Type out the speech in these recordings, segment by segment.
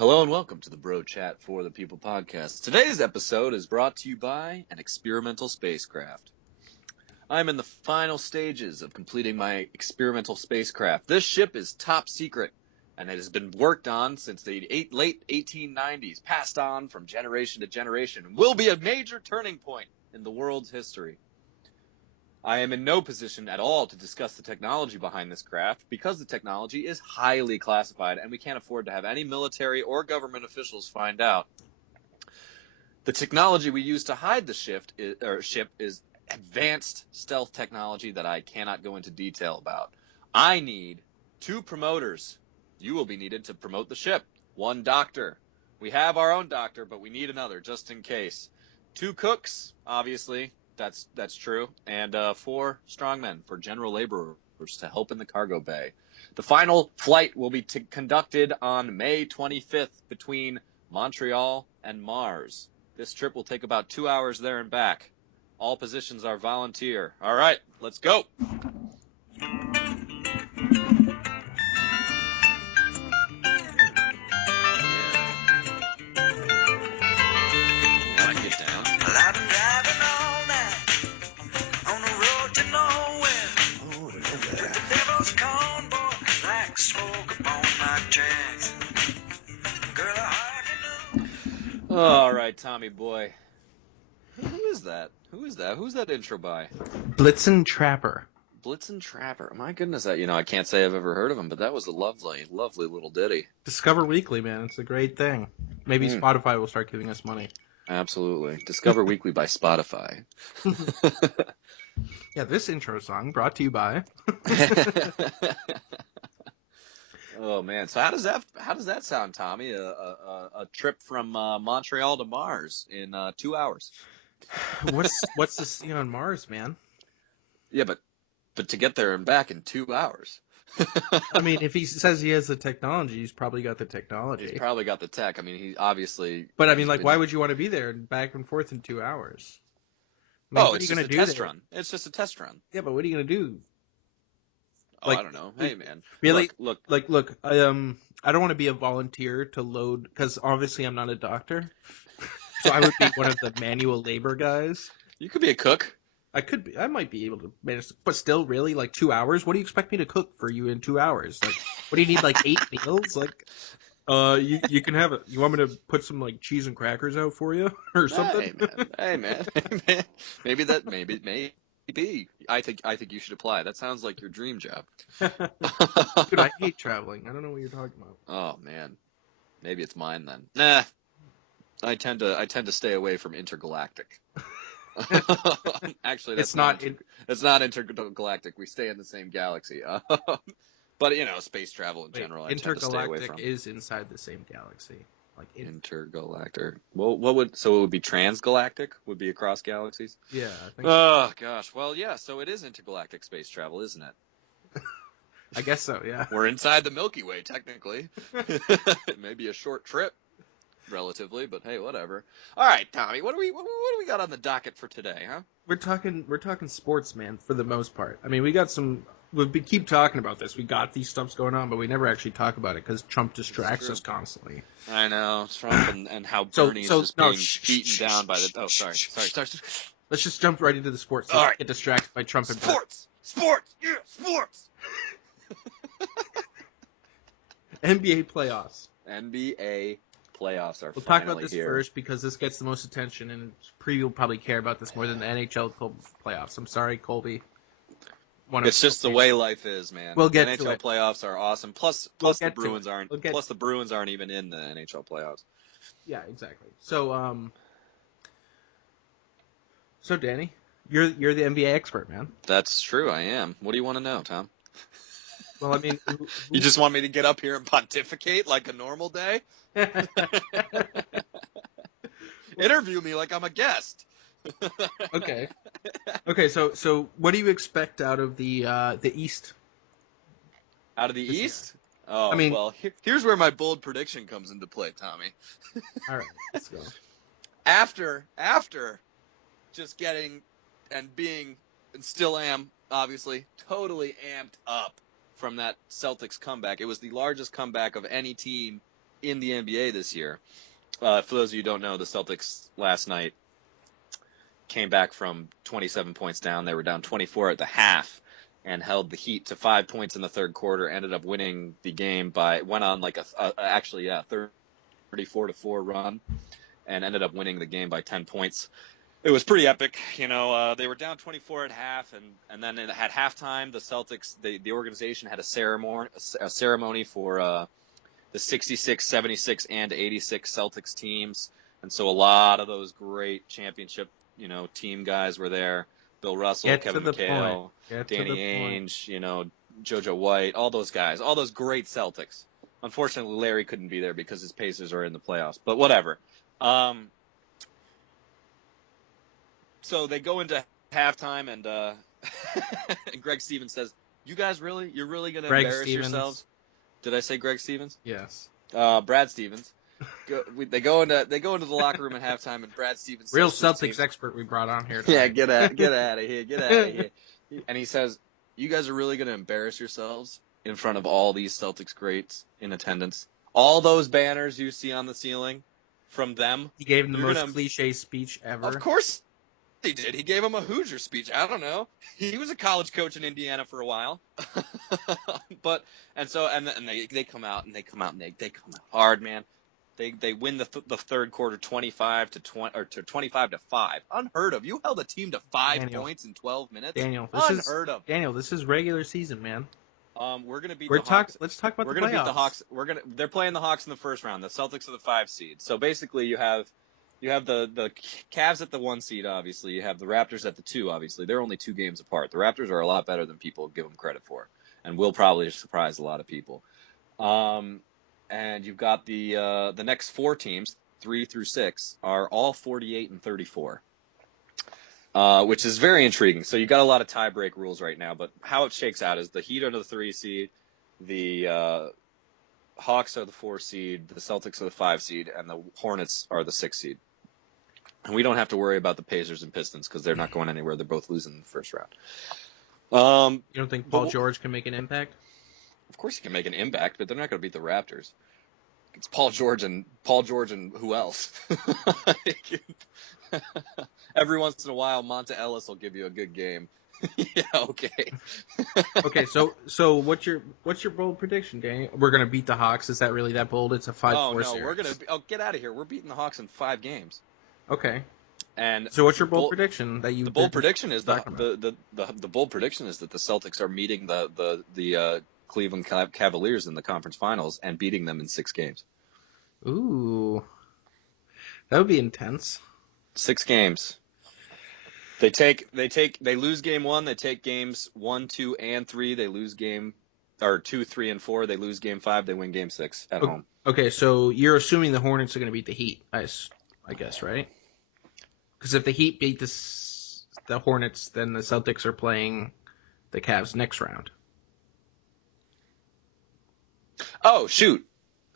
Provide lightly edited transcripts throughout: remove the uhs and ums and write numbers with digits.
Hello and welcome to the Bro Chat for the People podcast. Today's episode is brought to you by an experimental spacecraft. I'm in the final stages of completing my experimental spacecraft. This ship is top secret, and it has been worked on since the late 1890s, passed on from generation to generation, and will be a major turning point in the world's history. I am in no position at all to discuss the technology behind this craft because the technology is highly classified and we can't afford to have any military or government officials find out. The technology we use to hide the ship is advanced stealth technology that I cannot go into detail about. I need 2 promoters. You will be needed to promote the ship. 1 doctor. We have our own doctor, but we need another just in case. 2 cooks, obviously. That's true. And 4 strongmen for general laborers to help in the cargo bay. The final flight will be conducted on May 25th between Montreal and Mars. This trip will take about 2 hours there and back. All positions are volunteer. All right, let's go. All right, Tommy boy. Who is that? Who's that intro by? Blitzen Trapper. Blitzen Trapper. My goodness, I can't say I've ever heard of him, but that was a lovely, lovely little ditty. Discover Weekly, man. It's a great thing. Maybe Spotify will start giving us money. Absolutely. Discover Weekly by Spotify. Yeah, this intro song brought to you by. Oh man, so how does that sound, Tommy? A trip from Montreal to Mars in 2 hours. What's the scene on Mars, man? Yeah, but to get there and back in 2 hours. I mean, if he says he has the technology, he's probably got the technology. He's probably got the tech. I mean, he obviously. But I mean, why would you want to be there and back and forth in 2 hours? I mean, it's just a test run. It's just a test run. Yeah, but what are you gonna do? I don't know. Hey, man. Really? Look. I don't want to be a volunteer to load, because obviously I'm not a doctor. So I would be one of the manual labor guys. You could be a cook. I could be. I might be able to manage, but still, really, 2 hours? What do you expect me to cook for you in 2 hours? What do you need, 8 meals? You can have it. You want me to put some cheese and crackers out for you or something? Hey man. Maybe. I think you should apply. That sounds like your dream job. Dude, I hate traveling. I don't know what you're talking about. Oh man, maybe it's mine then. Nah, I tend to stay away from intergalactic. Actually, that's not intergalactic. We stay in the same galaxy. But space travel in general, I tend to stay away from. Intergalactic is inside the same galaxy. Intergalactic. Well, it would be transgalactic? Would be across galaxies? Yeah, I think Oh, gosh. Well, yeah, so it is intergalactic space travel, isn't it? I guess so, yeah. We're inside the Milky Way, technically. It may be a short trip, relatively, but hey, whatever. All right, Tommy, what do we got on the docket for today, huh? We're talking sports, man, for the most part. I mean, we keep talking about this. We got these stuffs going on, but we never actually talk about it because Trump distracts us constantly. I know, Trump and how Bernie's just being beaten down by the... Oh, sorry. Let's just jump right into the sports. All right. Get distracted by Trump and Sports! Yeah, sports! NBA playoffs. NBA playoffs are We'll finally talk about this here. First because this gets the most attention, and Preview will probably care about this more than the NHL playoffs. I'm sorry, Colby. It's just the way life is, man. We'll get NHL to it. playoffs are awesome. Plus the Bruins aren't. Plus the Bruins aren't even in the NHL playoffs. Yeah, exactly. So, Danny, you're the NBA expert, man. That's true. I am. What do you want to know, Tom? Well, I mean, you just want me to get up here and pontificate like a normal day? Interview me like I'm a guest. Okay. So what do you expect out of the East? Out of the East? Oh, I mean, well, here's where my bold prediction comes into play, Tommy. All right, let's go. After just getting and being, and still am, obviously, totally amped up from that Celtics comeback. It was the largest comeback of any team in the NBA this year. For those of you who don't know, the Celtics last night came back from 27 points down. They were down 24 at the half and held the Heat to 5 points in the third quarter, ended up winning the game went on like a 34-4 run and ended up winning the game by 10 points. It was pretty epic. They were down 24 at half, and then at halftime, the Celtics, the organization had a ceremony for the 66, 76, and 86 Celtics teams. And so a lot of those great championship, team guys were there. Bill Russell, Kevin McHale, Danny Ainge, JoJo White, all those guys, all those great Celtics. Unfortunately, Larry couldn't be there because his Pacers are in the playoffs, but whatever. So they go into halftime, and and Greg Stevens says, "You guys you're really going to embarrass yourselves?" Did I say Greg Stevens? Yes. Brad Stevens. They go into the locker room at halftime, and Brad Stevens, real Celtics expert we brought on here. Yeah, get out of here. And he says, "You guys are really going to embarrass yourselves in front of all these Celtics greats in attendance. All those banners you see on the ceiling from them." He gave him the most cliche speech ever. Of course he did. He gave him a Hoosier speech. I don't know. He was a college coach in Indiana for a while. They come out and they come out hard, man. They win the third quarter 25 to 20 or to 25 to 5. Unheard of. You held a team to 5 points in 12 minutes. Unheard of. Daniel, this is regular season, man. We're gonna beat the Hawks. Let's talk about the playoffs. We're gonna beat the Hawks. They're playing the Hawks in the first round. The Celtics are the 5 seed. So basically, you have the Cavs at the 1 seed. Obviously, you have the Raptors at the 2. Obviously, they're only 2 games apart. The Raptors are a lot better than people give them credit for, and will probably surprise a lot of people. And you've got the next 4 teams, 3 through 6, are all 48 and 34. Which is very intriguing. So you got a lot of tie-break rules right now, but how it shakes out is the Heat are the 3 seed, the Hawks are the 4 seed, the Celtics are the 5 seed, and the Hornets are the 6 seed. And we don't have to worry about the Pacers and Pistons because they're not going anywhere. They're both losing in the first round. You don't think Paul George can make an impact? Of course he can make an impact, but they're not going to beat the Raptors. It's Paul George and who else? Every once in a while, Monta Ellis will give you a good game. Yeah, okay. Okay, so what's your bold prediction, Danny? We're gonna beat the Hawks. Is that really that bold? It's a 5-4 series. We're gonna. Oh, get out of here. We're beating the Hawks in 5 games. Okay. And so what's your bold prediction that you? The bold prediction is the bold prediction is that the Celtics are meeting the Cleveland Cavaliers in the conference finals and beating them in 6 games. Ooh, that would be intense. 6 games. They lose game 1. They take games 1, 2, and 3. They lose 2, 3, and 4. They lose game 5. They win game 6 at home. Okay, so you're assuming the Hornets are going to beat the Heat, I guess, right? Because if the Heat beat the Hornets, then the Celtics are playing the Cavs next round. Oh, shoot.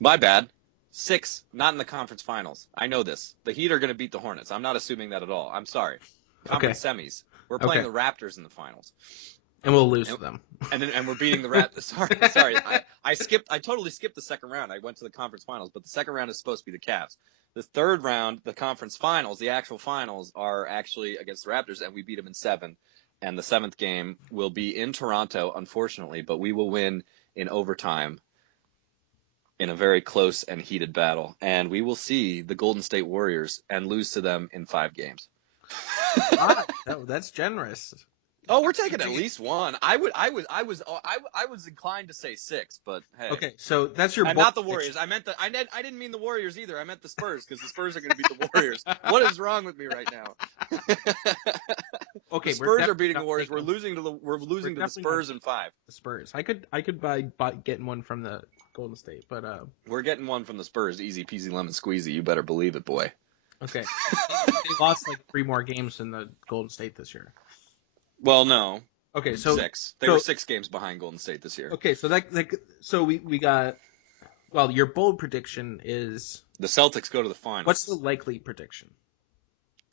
My bad. 6, not in the conference finals. I know this. The Heat are going to beat the Hornets. I'm not assuming that at all. I'm sorry. Conference semis. We're playing the Raptors in the finals. And we'll lose to them. And we're beating the Raptors. Sorry. I totally skipped the second round. I went to the conference finals, but the second round is supposed to be the Cavs. The third round, the conference finals, the actual finals, are actually against the Raptors, and we beat them in 7. And the 7th game will be in Toronto, unfortunately, but we will win in overtime in a very close and heated battle. And we will see the Golden State Warriors and lose to them in 5 games. That's generous. Oh, we're taking at least 1. I was inclined to say 6, but hey. Okay, so that's your. Not the Warriors. I didn't mean the Warriors either. I meant the Spurs because the Spurs are going to beat the Warriors. What is wrong with me right now? Okay, the Spurs are beating the Warriors. We're losing to the Spurs in 5. The Spurs. I could buy getting one from the Golden State, but we're getting one from the Spurs. Easy peasy lemon squeezy. You better believe it, boy. Okay. They lost like 3 more games than the Golden State this year. Well, no. Okay, so 6. They were 6 games behind Golden State this year. Okay, so we got. Well, your bold prediction is the Celtics go to the finals. What's the likely prediction?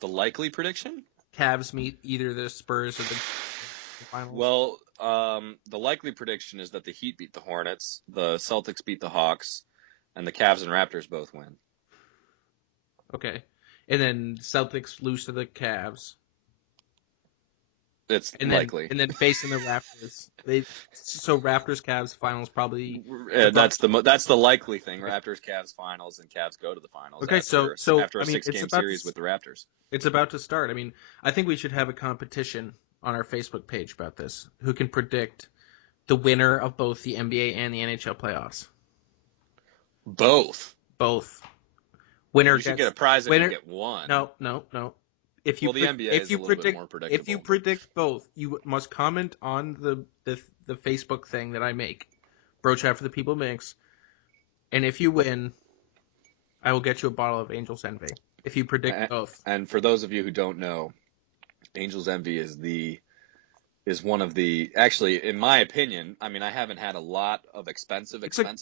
The likely prediction? Cavs meet either the Spurs or the finals. Well, the likely prediction is that the Heat beat the Hornets, the Celtics beat the Hawks, And the Cavs and Raptors both win. Okay. And then Celtics lose to the Cavs. It's and likely. And then facing the Raptors. So Raptors Cavs finals probably. That's the likely thing. Raptors Cavs finals, and Cavs go to the finals. Okay, after I a mean, 6-game series with the Raptors. It's about to start. I mean, I think we should have a competition on our Facebook page about this. Who can predict the winner of both the NBA and the NHL playoffs? Both. Winner. You should get a prize if you get one. No. If you the NBA is a little bit more predictable. If you predict both, you must comment on the Facebook thing that I make, Bro Chat for the People Mix, and if you win, I will get you a bottle of Angel's Envy. If you predict both. And for those of you who don't know, Angel's Envy is one of the, actually, in my opinion, I mean, I haven't had a lot of expensive bourbon.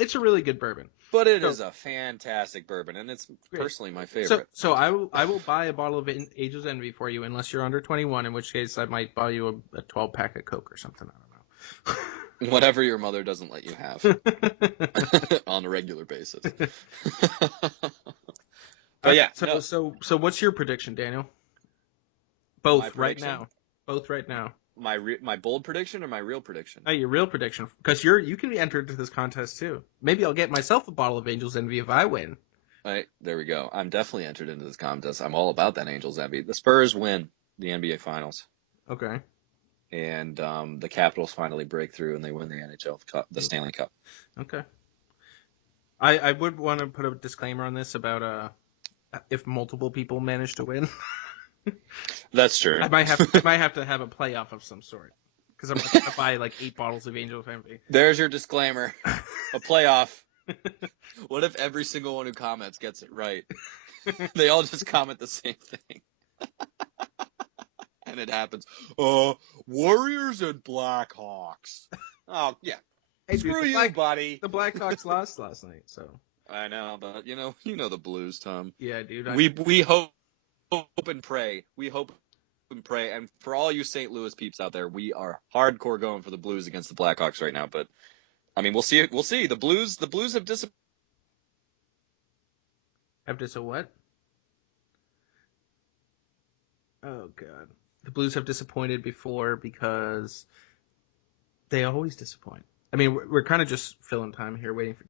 It's a really good bourbon. But it is a fantastic bourbon, and it's personally my favorite. So I will buy a bottle of Angel's Envy for you, unless you're under 21, in which case I might buy you a 12-pack of Coke or something. I don't know. Whatever your mother doesn't let you have on a regular basis. But yeah. So what's your prediction, Daniel? Both right now. My bold prediction or my real prediction? Your real prediction, because you can enter into this contest too. Maybe I'll get myself a bottle of Angel's Envy if I win. All right, there we go. I'm definitely entered into this contest. I'm all about that Angel's Envy. The Spurs win the NBA Finals. Okay. And the Capitals finally break through and they win the NHL Cup, the Stanley Cup. Okay. I would want to put a disclaimer on this about if multiple people manage to win. That's true. I might have to have a playoff of some sort, because I'm going to buy like 8 bottles of Angel's Envy. There's your disclaimer. A playoff. What if every single one who comments gets it right? They all just comment the same thing. And it happens. Warriors and Blackhawks. Oh, yeah. Hey, screw you, buddy. The Blackhawks lost last night, so. I know, but you know the Blues, Tom. Yeah, dude. We hope and pray. We hope and pray. And for all you St. Louis peeps out there, we are hardcore going for the Blues against the Blackhawks right now. But I mean, we'll see. We'll see. The Blues have disappointed. What? Oh God, the Blues have disappointed before because they always disappoint. I mean, we're kind of just filling time here, waiting for